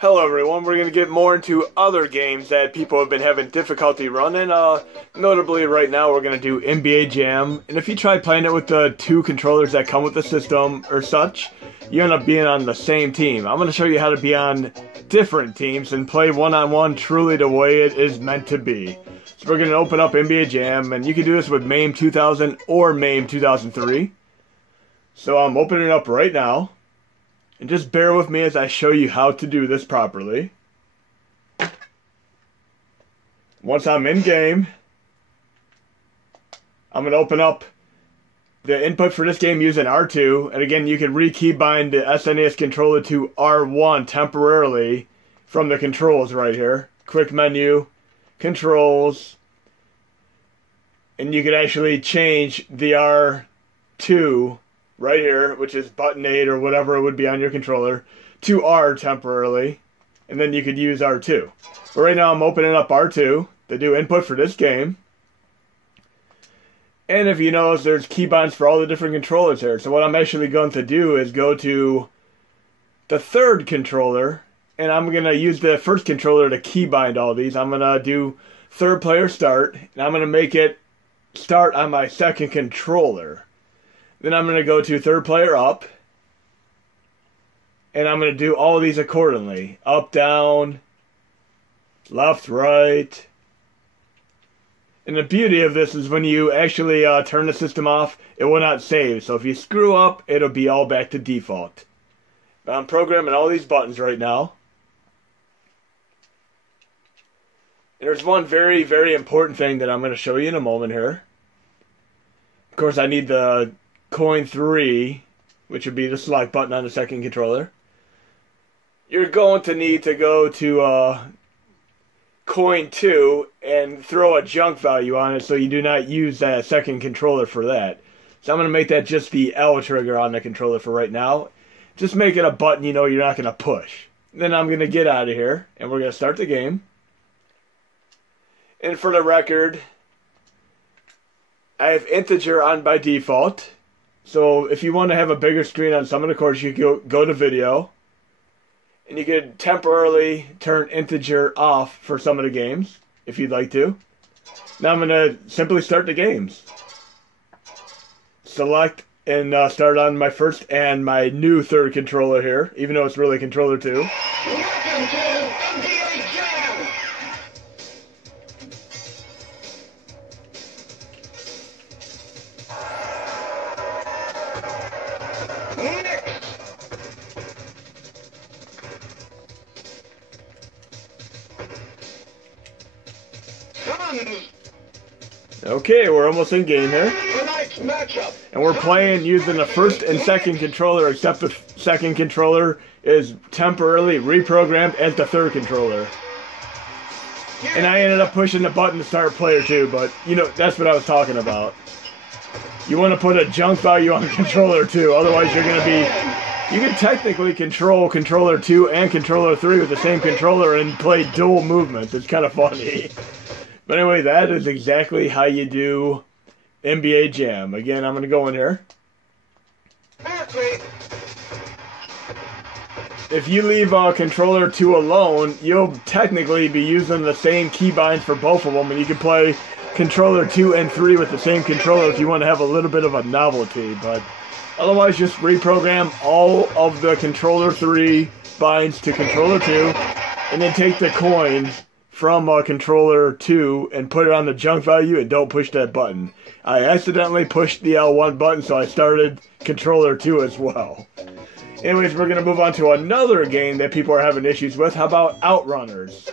Hello everyone, we're going to get more into other games that people have been having difficulty running. Notably right now we're going to do NBA Jam, and if you try playing it with the two controllers that come with the system or such, you end up being on the same team. I'm going to show you how to be on different teams and play one-on-one truly the way it is meant to be. So we're going to open up NBA Jam, and you can do this with MAME 2000 or MAME 2003. So I'm opening it up right now. And just bear with me as I show you how to do this properly. Once I'm in game, I'm going to open up the input for this game using R2. And again, you can re-keybind the SNES controller to R1 temporarily from the controls right here. Quick menu, controls, and you can actually change the R2 right here, which is button 8 or whatever it would be on your controller, to R temporarily, and then you could use R2. But right now I'm opening up R2 to do input for this game. And if you notice, there's keybinds for all the different controllers here. So what I'm actually going to do is go to the third controller, and I'm going to use the first controller to keybind all these. I'm going to do third player start, and I'm going to make it start on my second controller. Then I'm going to go to third player up, and I'm going to do all of these accordingly. Up, down, left, right. And the beauty of this is when you actually turn the system off, it will not save. So if you screw up, it'll be all back to default. But I'm programming all these buttons right now. And there's one very, very important thing that I'm going to show you in a moment here. Of course, I need the coin 3, which would be the select button on the second controller. You're going to need to go to coin 2 and throw a junk value on it so you do not use that second controller for that. So I'm going to make that just the L trigger on the controller for right now. Just make it a button you know you're not going to push. Then I'm going to get out of here and we're going to start the game. And for the record, I have integer on by default. So if you want to have a bigger screen on some of the cards, you can go to video. And you could temporarily turn integer off for some of the games, if you'd like to. Now I'm going to simply start the games. Select and start on my first and my new third controller here, even though it's really controller 2. Welcome to NBA Jam! Okay, we're almost in game here. Tonight's matchup. And we're playing using the first and second controller, except the second controller is temporarily reprogrammed as the third controller. And I ended up pushing the button to start player 2, but you know, that's what I was talking about. You want to put a junk value on controller 2, otherwise you're going to be... You can technically control controller 2 and controller 3 with the same controller and play dual movements. It's kind of funny. But anyway, that is exactly how you do NBA Jam. Again, I'm going to go in here. If you leave controller 2 alone, you'll technically be using the same keybinds for both of them, and you can play controller 2 and 3 with the same controller if you want to have a little bit of a novelty. But otherwise, just reprogram all of the controller 3 binds to controller 2, and then take the coin from controller 2 and put it on the junk value and don't push that button. I accidentally pushed the L1 button, so I started controller 2 as well. Anyways, we're going to move on to another game that people are having issues with. How about Outrunners?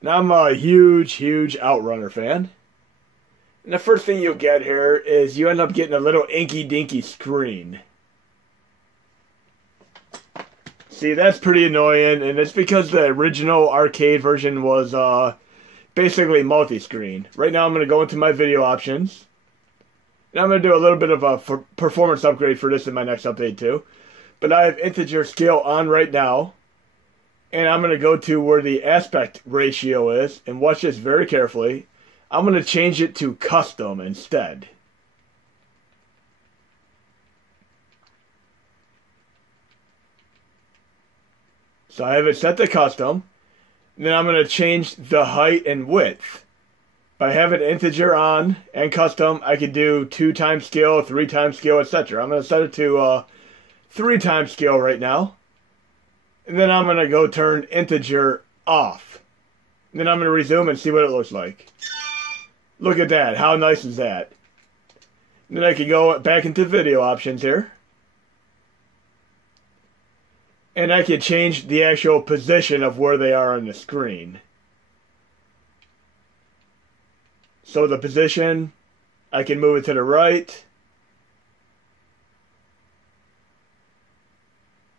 Now, I'm a huge, huge Outrunner fan. And the first thing you'll get here is you end up getting a little inky-dinky screen. See, that's pretty annoying, and it's because the original arcade version was basically multi-screen. Right now I'm going to go into my video options. And I'm going to do a little bit of a performance upgrade for this in my next update too. But I have integer scale on right now. And I'm going to go to where the aspect ratio is, and watch this very carefully. I'm going to change it to custom instead. So I have it set to custom. And then I'm going to change the height and width. By having integer on and custom, I can do 2 times scale, 3 times scale, etc. I'm going to set it to 3 times scale right now. And then I'm going to go turn integer off. And then I'm going to resume and see what it looks like. Look at that. How nice is that? And then I can go back into video options here. And I can change the actual position of where they are on the screen. So the position, I can move it to the right.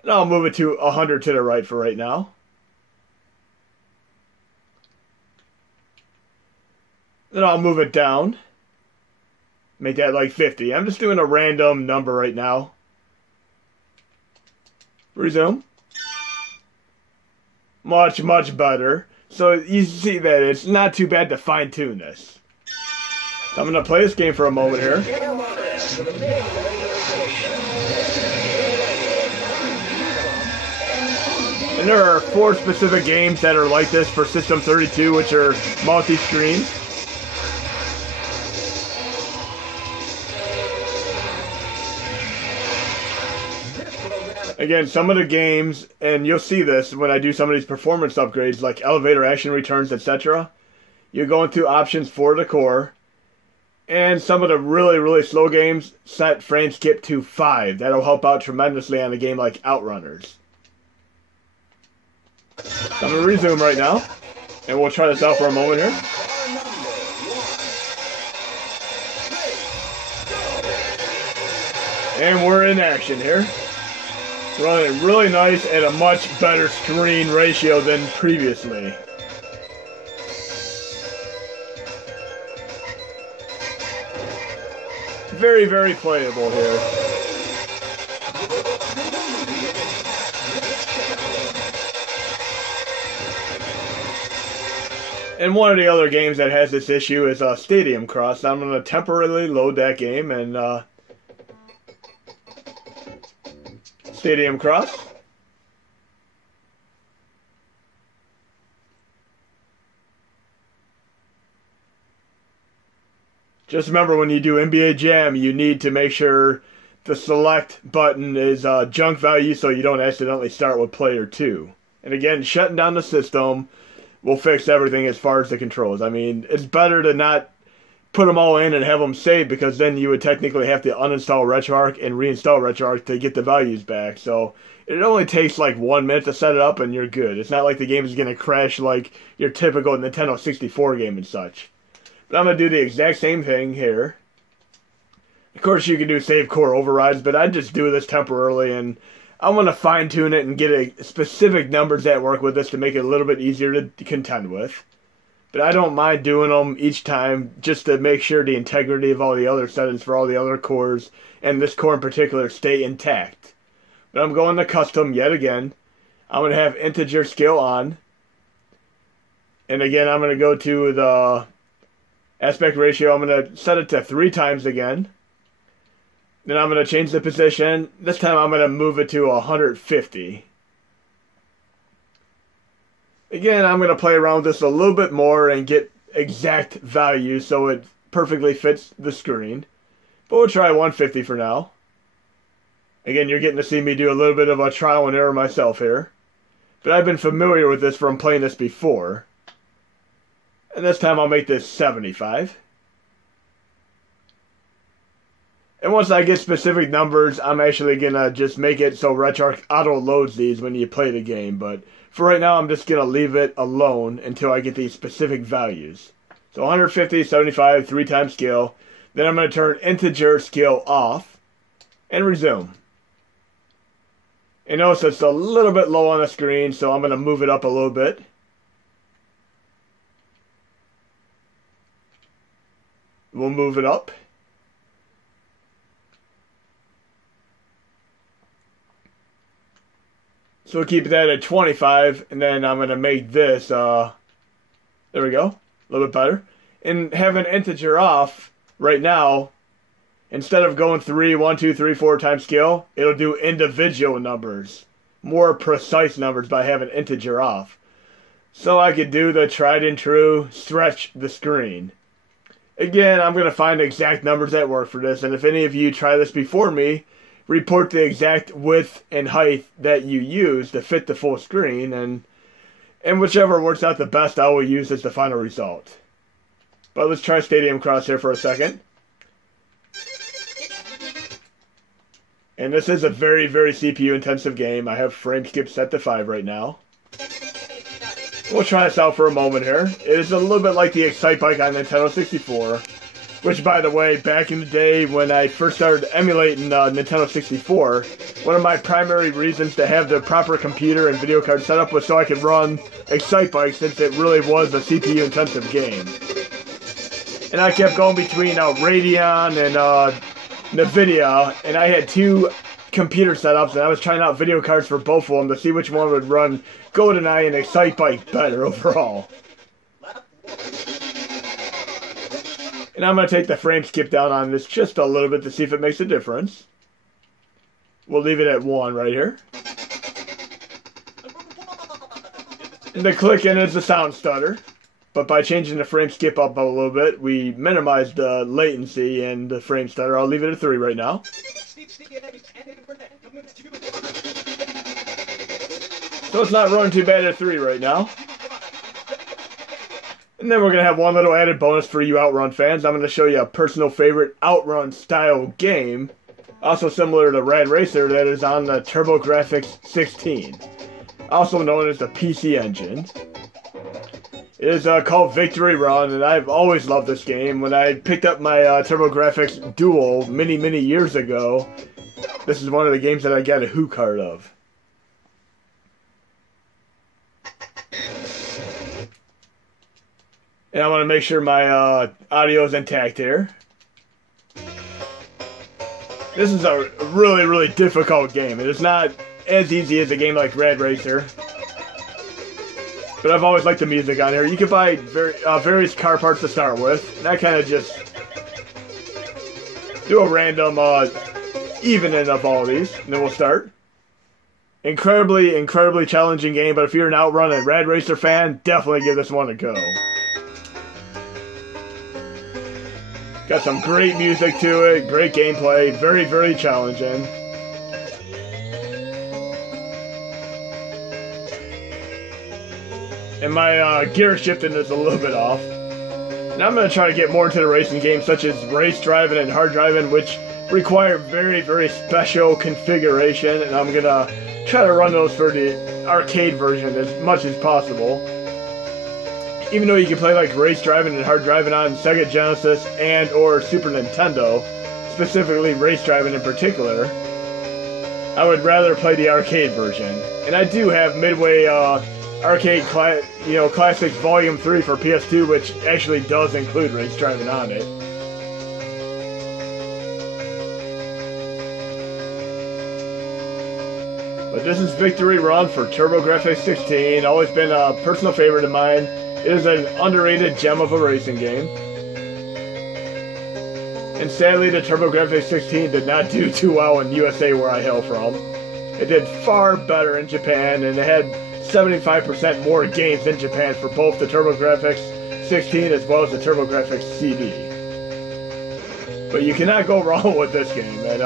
And I'll move it to 100 to the right for right now. Then I'll move it down. Make that like 50. I'm just doing a random number right now. Resume. Much, much better. So you see that it's not too bad to fine tune this. So I'm going to play this game for a moment here. And there are 4 specific games that are like this for System 32, which are multi-screen. Again, some of the games, and you'll see this when I do some of these performance upgrades, like elevator action returns, etc. You go into options for the core, and some of the really, really slow games set frame skip to 5. That'll help out tremendously on a game like Outrunners. So I'm going to resume right now, and we'll try this out for a moment here. And we're in action here. Running really nice at a much better screen ratio than previously. Very, very playable here. And one of the other games that has this issue is Stadium Cross. I'm going to temporarily load that game and Stadium Cross. Just remember, when you do NBA Jam, you need to make sure the select button is junk value so you don't accidentally start with player 2. And again, shutting down the system will fix everything as far as the controls. I mean, it's better to not put them all in and have them saved, because then you would technically have to uninstall RetroArch and reinstall RetroArch to get the values back. So it only takes like 1 minute to set it up and you're good. It's not like the game is going to crash like your typical Nintendo 64 game and such. But I'm going to do the exact same thing here. Of course, you can do save core overrides, but I just do this temporarily, and I want to fine tune it and get a specific numbers that work with this to make it a little bit easier to contend with. But I don't mind doing them each time just to make sure the integrity of all the other settings for all the other cores, and this core in particular, stay intact. But I'm going to custom yet again. I'm going to have integer scale on. And again, I'm going to go to the aspect ratio. I'm going to set it to 3 times again. Then I'm going to change the position. This time I'm going to move it to 150. Again, I'm going to play around with this a little bit more and get exact values so it perfectly fits the screen. But we'll try 150 for now. Again, you're getting to see me do a little bit of a trial and error myself here. But I've been familiar with this from playing this before. And this time I'll make this 75. And once I get specific numbers, I'm actually going to just make it so RetroArch auto-loads these when you play the game. But for right now, I'm just going to leave it alone until I get these specific values. So 150, 75, 3 times scale. Then I'm going to turn integer scale off and resume. And notice it's a little bit low on the screen, so I'm going to move it up a little bit. We'll move it up. So we'll keep that at 25, and then I'm going to make this, there we go, a little bit better. And have an integer off right now, instead of going 3, 1, 2, 3, 4 times scale, it'll do individual numbers. more precise numbers by having integer off. So I could do the tried and true stretch the screen. Again, I'm going to find exact numbers that work for this, and if any of you try this before me, report the exact width and height that you use to fit the full screen, and whichever works out the best I will use as the final result. But let's try Stadium Crosshair for a second. And this is a very, very CPU intensive game. I have frame skip set to 5 right now. We'll try this out for a moment here. It is a little bit like the Excite Bike on Nintendo 64. Which, by the way, back in the day when I first started emulating Nintendo 64, one of my primary reasons to have the proper computer and video card set up was so I could run Excite Bike, since it really was a CPU intensive game. And I kept going between Radeon and NVIDIA, and I had 2 computer setups, and I was trying out video cards for both of them to see which one would run GoldenEye and Excite Bike better overall. And I'm going to take the frame skip down on this just a little bit to see if it makes a difference. We'll leave it at 1 right here. And the clicking is the sound stutter. But by changing the frame skip up a little bit, we minimize the latency and the frame stutter. I'll leave it at 3 right now. So it's not running too bad at 3 right now. And then we're going to have one little added bonus for you Outrun fans. I'm going to show you a personal favorite Outrun style game, also similar to Rad Racer, that is on the TurboGrafx 16, also known as the PC Engine. It is called Victory Run, and I've always loved this game. When I picked up my TurboGrafx Dual many years ago, this is one of the games that I got a Who card of. And I want to make sure my audio is intact here. This is a really difficult game. It is not as easy as a game like Rad Racer. But I've always liked the music on here. You can buy various car parts to start with. And I kind of just do a random evening of all these. And then we'll start. Incredibly challenging game. But if you're an Outrun and Rad Racer fan, definitely give this one a go. Got some great music to it, great gameplay, very challenging. And my gear shifting is a little bit off. Now I'm going to try to get more into the racing games such as race driving and hard driving, which require very special configuration, and I'm going to try to run those for the arcade version as much as possible. Even though you can play like race driving and hard driving on Sega Genesis and or Super Nintendo, specifically race driving in particular, I would rather play the arcade version. And I do have Midway Arcade Classics Volume 3 for PS2, which actually does include race driving on it. But this is Victory Run for TurboGrafx 16, always been a personal favorite of mine. It is an underrated gem of a racing game. And sadly, the TurboGrafx 16 did not do too well in USA where I hail from. It did far better in Japan, and it had 75% more games in Japan for both the TurboGrafx 16 as well as the TurboGrafx CD. But you cannot go wrong with this game, and